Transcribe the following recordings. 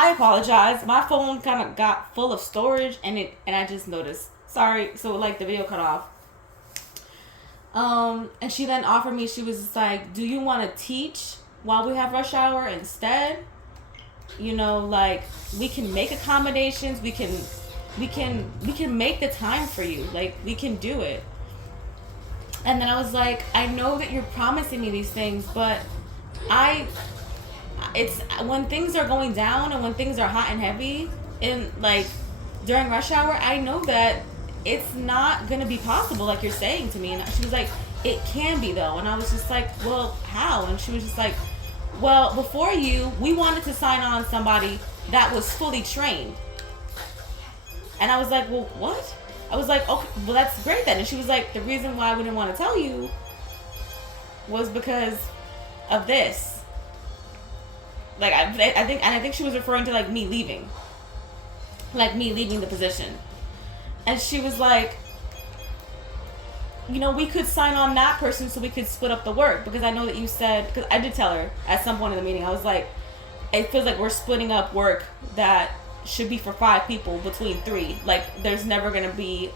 I apologize. My phone kind of got full of storage, and I just noticed. Sorry. So like the video cut off. And she then offered me. She was just like, "Do you want to teach while we have rush hour instead? You know, like we can make accommodations. We can make the time for you. Like we can do it." And then I was like, "I know that you're promising me these things, but it's when things are going down and when things are hot and heavy in like during rush hour, I know that it's not gonna be possible like you're saying to me." And she was like, "It can be though." And I was just like, "Well, how?" And she was just like, "Well, before you, we wanted to sign on somebody that was fully trained." And I was like, "Well, what?" I was like, "Okay, well that's great then." And she was like, "The reason why we didn't want to tell you was because of this." Like I think she was referring to like me leaving the position. And she was like, "You know, we could sign on that person so we could split up the work, because I know that you said," because I did tell her at some point in the meeting, I was like, "It feels like we're splitting up work that should be for 5 people between 3. Like there's never going to be,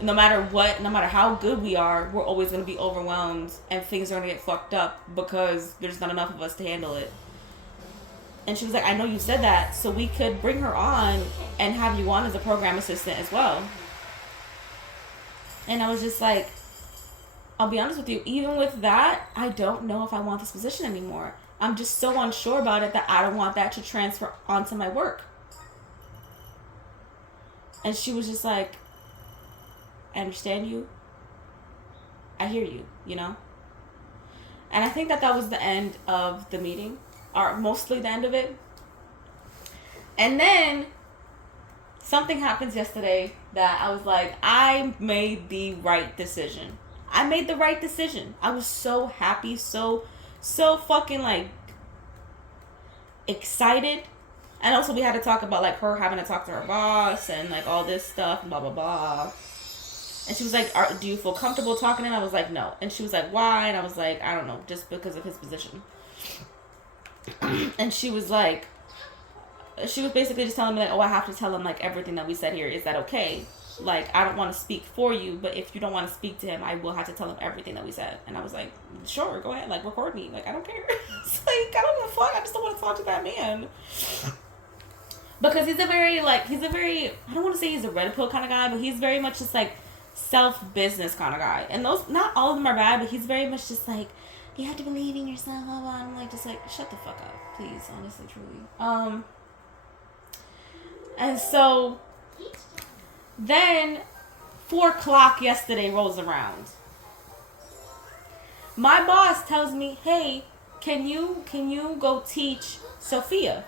no matter what, no matter how good we are, we're always going to be overwhelmed and things are going to get fucked up because there's not enough of us to handle it." And she was like, "I know you said that, so we could bring her on and have you on as a program assistant as well." And I was just like, I'll be honest with you, even with that, I don't know if I want this position anymore. I'm just so unsure about it that I don't want that to transfer onto my work. And she was just like, "I understand you. I hear you, you know?" And I think that was the end of the meeting, or mostly the end of it. And then something happens yesterday that I was like, I made the right decision. I made the right decision. I was so happy, so fucking like excited. And also we had to talk about like her having to talk to her boss and like all this stuff, blah blah blah. And she was like, "Do you feel comfortable talking to him?" I was like, "No." And she was like, "Why?" And I was like, "I don't know, just because of his position." And she was like, she was basically just telling me like, "Oh, I have to tell him like everything that we said here. Is that okay? Like, I don't want to speak for you, but if you don't want to speak to him, I will have to tell him everything that we said." And I was like, "Sure, go ahead. Like, record me. Like, I don't care." It's like, I don't give a fuck. I just don't want to talk to that man. Because he's a very, I don't want to say he's a red pill kind of guy, but he's very much just like self-business kind of guy. And those, not all of them are bad, but he's very much just like, you have to believe in yourself. I'm like, just like, shut the fuck up, please, honestly, truly. And so then 4:00 yesterday rolls around. My boss tells me, "Hey, can you go teach Sophia?"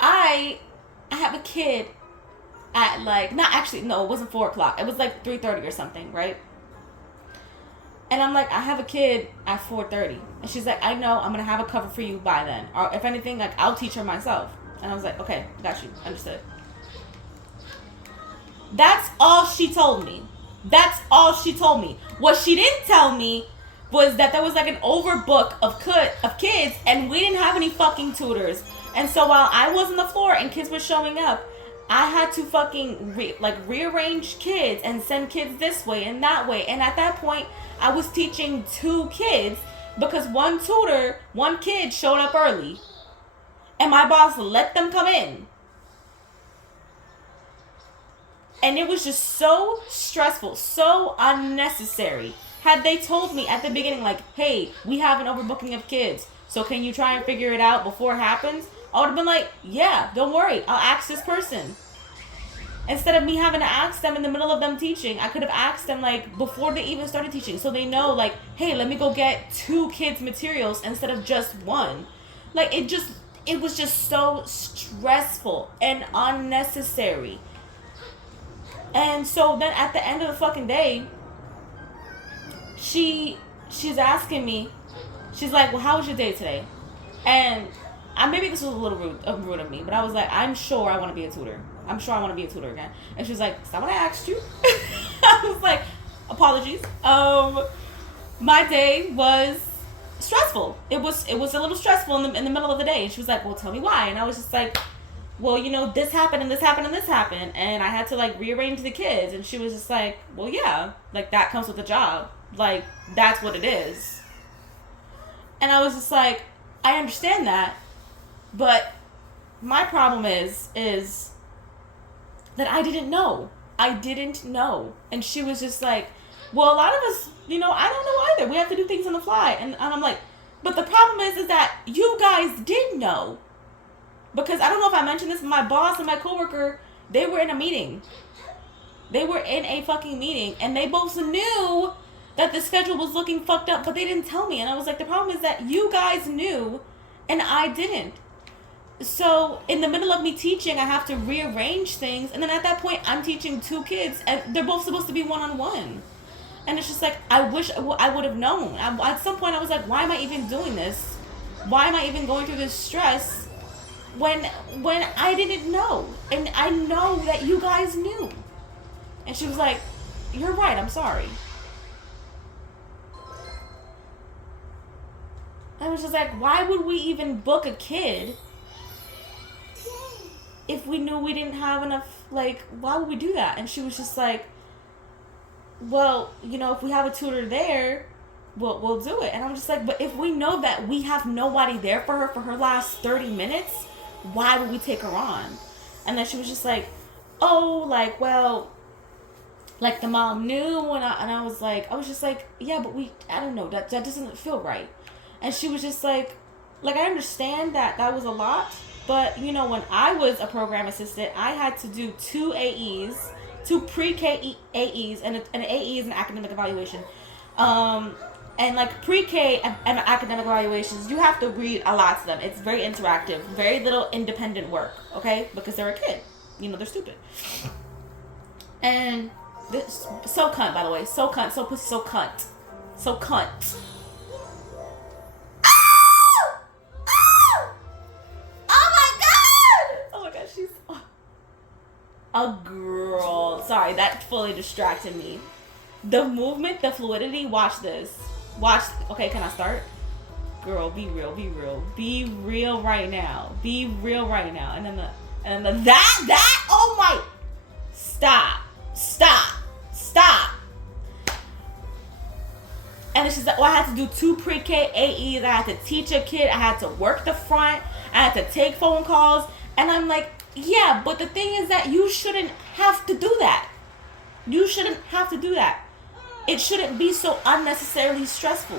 I have a kid at like, not actually, no, it wasn't 4:00. It was like 3:30 or something, right? And I'm like, "I have a kid at 4:30. And she's like, "I know, I'm going to have a cover for you by then. Or if anything, like, I'll teach her myself." And I was like, "Okay, got you. Understood." That's all she told me. That's all she told me. What she didn't tell me was that there was like an overbook of kids and we didn't have any fucking tutors. And so while I was on the floor and kids were showing up, I had to fucking rearrange kids and send kids this way and that way. And at that point, I was teaching 2 kids because one kid showed up early. And my boss let them come in. And it was just so stressful, so unnecessary. Had they told me at the beginning, like, "Hey, we have an overbooking of kids, so can you try and figure it out before it happens?" I would have been like, "Yeah, don't worry, I'll ask this person." Instead of me having to ask them in the middle of them teaching, I could have asked them like before they even started teaching, so they know like, "Hey, let me go get 2 kids' materials instead of just 1." Like it was just so stressful and unnecessary. And so then at the end of the fucking day, she's asking me, she's like, "Well, how was your day today?" And maybe this was a little rude of me, but I was like, "I'm sure I want to be a tutor. I'm sure I want to be a tutor again." And she's like, "Is that what I asked you?" I was like, "Apologies. My day was stressful. It was a little stressful in the middle of the day. And she was like, well, tell me why. And I was just like, well, you know, this happened and this happened and this happened, and I had to like rearrange the kids. And she was just like, well, yeah, like that comes with the job. Like, that's what it is. And I was just like, I understand that, but my problem is that I didn't know. I didn't know. And she was just like, well, a lot of us, you know, I don't know either. We have to do things on the fly. And I'm like, but the problem is that you guys did know. Because I don't know if I mentioned this, my boss and my coworker, they were in a meeting. They were in a fucking meeting, and they both knew that the schedule was looking fucked up, but they didn't tell me. And I was like, the problem is that you guys knew, and I didn't. So in the middle of me teaching, I have to rearrange things, and then at that point, I'm teaching 2 kids, and they're both supposed to be one-on-one. And it's just like, I wish I would have known. At some point, I was like, why am I even doing this? Why am I even going through this stress when I didn't know? And I know that you guys knew. And she was like, you're right, I'm sorry. I was just like, why would we even book a kid if we knew we didn't have enough, like, why would we do that? And she was just like, well, you know, if we have a tutor there, we'll do it. And I'm just like, but if we know that we have nobody there for her last 30 minutes, why would we take her on? And then she was just like, oh, like, well, like the mom knew. And I was just like, yeah, but I don't know, that doesn't feel right. And she was just like, I understand that was a lot, but you know, when I was a program assistant, I had to do 2 AEs, 2 pre-K AEs, and an AE is an academic evaluation. And like pre-K and academic evaluations, you have to read a lot to them. It's very interactive, very little independent work, okay? Because they're a kid. You know, they're stupid. And this, so cunt, by the way. So cunt, so pussy, so cunt. So cunt. She's a girl. Sorry, that fully distracted me. The movement, the fluidity, watch this. Okay, can I start? Girl, be real. Be real right now. Be real right now. And then that, oh my. Stop. And she's like, I had to do 2 pre-K AEs. I had to teach a kid. I had to work the front. I had to take phone calls. And I'm like, yeah, but the thing is that you shouldn't have to do that. You shouldn't have to do that. It shouldn't be so unnecessarily stressful.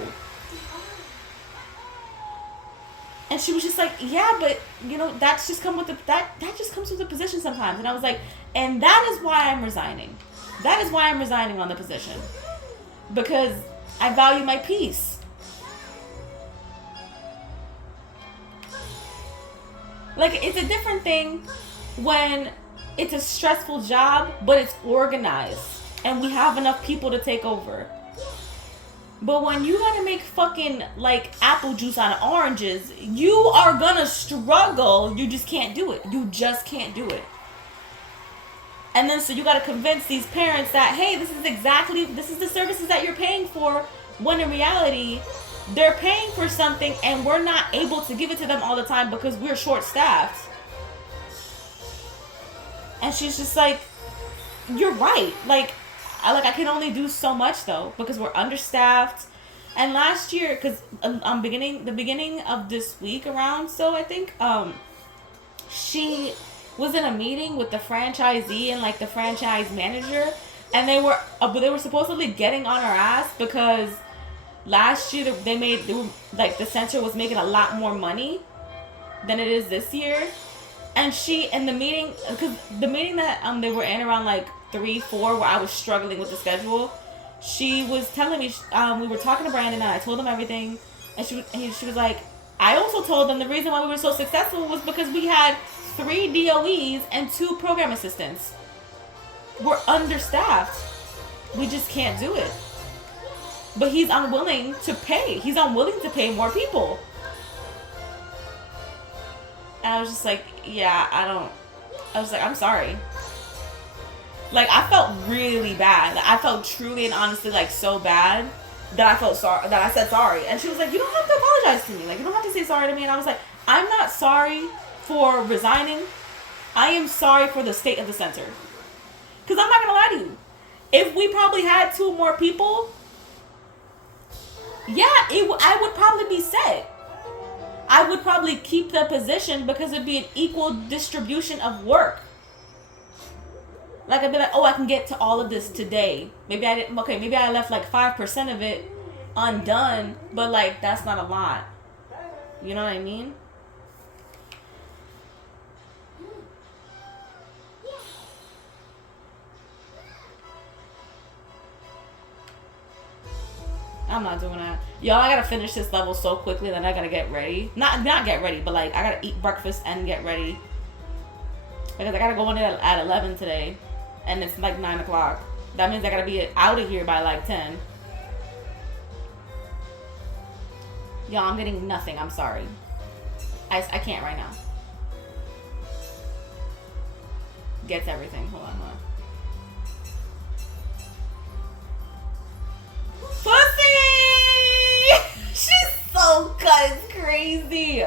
And she was just like, yeah, but you know, that just comes with the position sometimes. And I was like, and that is why I'm resigning. That is why I'm resigning on the position. Because I value my peace. Like, it's a different thing when it's a stressful job, but it's organized and we have enough people to take over. But when you gotta make fucking, like, apple juice out of oranges, you are gonna struggle. You just can't do it. You just can't do it. And then so you gotta convince these parents that, hey, this is the services that you're paying for, when in reality, they're paying for something and we're not able to give it to them all the time because we're short-staffed. And she's just like, you're right. Like I can only do so much though because we're understaffed. And last year, because the beginning of this week around, so I think she was in a meeting with the franchisee and like the franchise manager, and they were supposedly getting on her ass because last year the center was making a lot more money than it is this year. And she, in the meeting, because the meeting that they were in around like 3-4, where I was struggling with the schedule, she was telling me, we were talking to Brandon and I told him everything, and she was like, I also told them the reason why we were so successful was because we had 3 DOEs and 2 program assistants. We're understaffed. We just can't do it. But he's unwilling to pay. He's unwilling to pay more people. And I was just like, yeah, I was like, I'm sorry. Like, I felt really bad. Like, I felt truly and honestly, like, so bad that I felt sorry, that I said sorry. And she was like, you don't have to apologize to me. Like, you don't have to say sorry to me. And I was like, I'm not sorry for resigning. I am sorry for the state of the center. Because I'm not going to lie to you. If we probably had 2 more people, yeah, I would probably be set. I would probably keep the position because it'd be an equal distribution of work. Like, I'd be like, oh, I can get to all of this today. Maybe I didn't, okay, maybe I left like 5% of it undone, but like, that's not a lot. You know what I mean? I'm not doing that. Y'all, I gotta finish this level so quickly that I gotta get ready. Not get ready, but like, I gotta eat breakfast and get ready. Because I gotta go in there at 11 today. And it's like 9 o'clock. That means I gotta be out of here by like 10. Y'all, I'm getting nothing. I'm sorry. I can't right now. Gets everything. Hold on. Pussy! She's so good. It's crazy.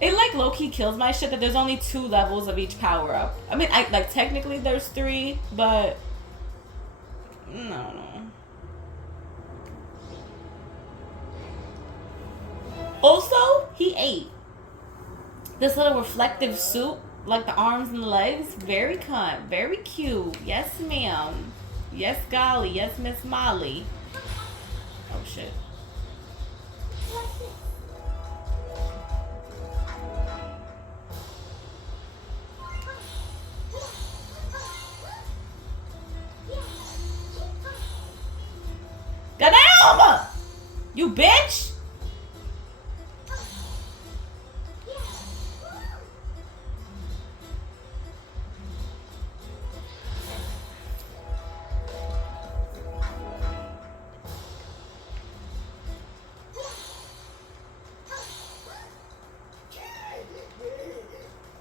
It like low-key kills my shit that there's only 2 levels of each power-up. I mean, like technically there's 3, but no. Also, he ate this little reflective suit, like the arms and the legs. Very cunt, very cute. Yes, ma'am. Yes, golly. Yes, Miss Molly. Oh shit. Goddamn! You bitch!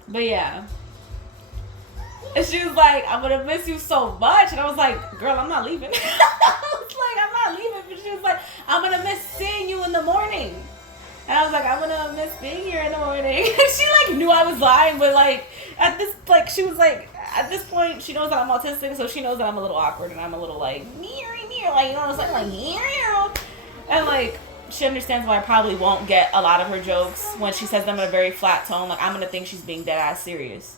But yeah. And she was like, I'm gonna miss you so much. And I was like, girl, I'm not leaving. I was like, I'm not leaving. But she was like, I'm gonna miss seeing you in the morning. And I was like, I'm gonna miss being here in the morning. And she like knew I was lying, but like at this, like she was like, at this point, she knows that I'm autistic, so she knows that I'm a little awkward and I'm a little like, like, you know what I'm saying, like, and like, she understands why I probably won't get a lot of her jokes when she says them in a very flat tone. Like, I'm gonna think she's being dead ass serious.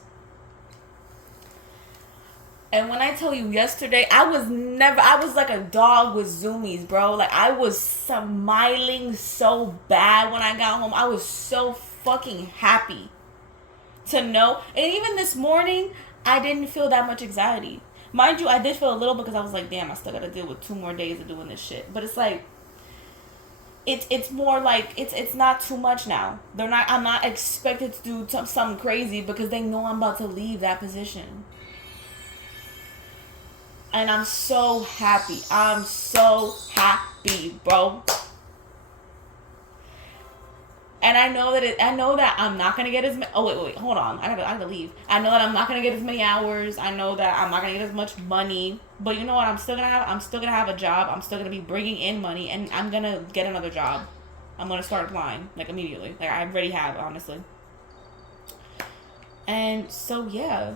And when I tell you yesterday, I was like a dog with zoomies, bro. Like, I was smiling so bad when I got home. I was so fucking happy to know. And even this morning, I didn't feel that much anxiety. Mind you, I did feel a little because I was like, damn, I still gotta deal with 2 more days of doing this shit. But it's like, it's more like, it's not too much now. I'm not expected to do something crazy because they know I'm about to leave that position. And I'm so happy. I'm so happy, bro. And I know that I'm not gonna get as many. Oh wait, hold on. I gotta leave. I know that I'm not gonna get as many hours. I know that I'm not gonna get as much money. But you know what? I'm still gonna have a job. I'm still gonna be bringing in money, and I'm gonna get another job. I'm gonna start applying like immediately. Like I already have, honestly. And so yeah,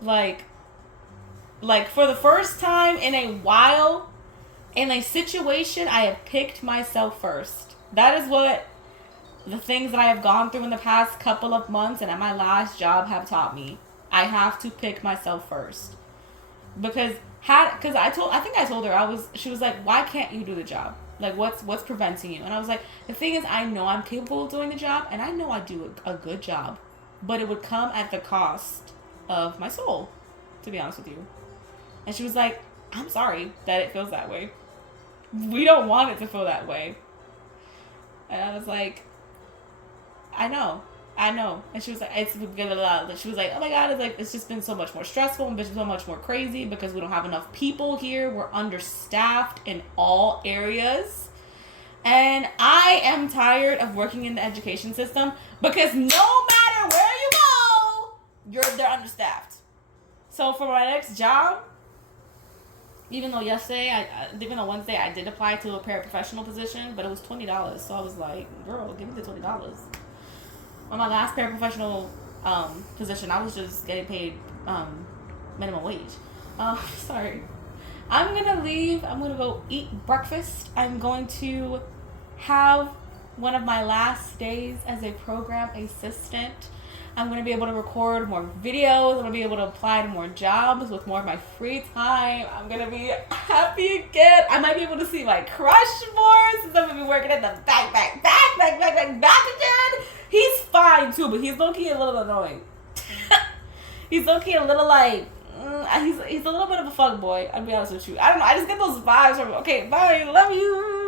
like for the first time in a while, in a situation, I have picked myself first. That is what the things that I have gone through in the past couple of months and at my last job have taught me. I have to pick myself first. Because I think I told her, she was like, why can't you do the job? Like, what's preventing you? And I was like, the thing is, I know I'm capable of doing the job, and I know I do a good job. But it would come at the cost of my soul, to be honest with you. And she was like, I'm sorry that it feels that way. We don't want it to feel that way. And I was like, I know. And she was like, she was like, oh my God, it's just been so much more stressful and been so much more crazy because we don't have enough people here. We're understaffed in all areas. And I am tired of working in the education system because no matter where you go, they're understaffed. So for my next job, even though even though Wednesday I did apply to a paraprofessional position, but it was $20. So I was like, girl, give me the $20. On my last paraprofessional position, I was just getting paid minimum wage. Sorry. I'm gonna leave. I'm gonna go eat breakfast. I'm going to have one of my last days as a program assistant. I'm going to be able to record more videos. I'm going to be able to apply to more jobs with more of my free time. I'm going to be happy again. I might be able to see my crush more since I'm going to be working at the back again. He's fine too, but he's low-key a little annoying. He's low-key a little like, he's a little bit of a fuck boy. I'll be honest with you. I don't know. I just get those vibes from, okay, bye, love you.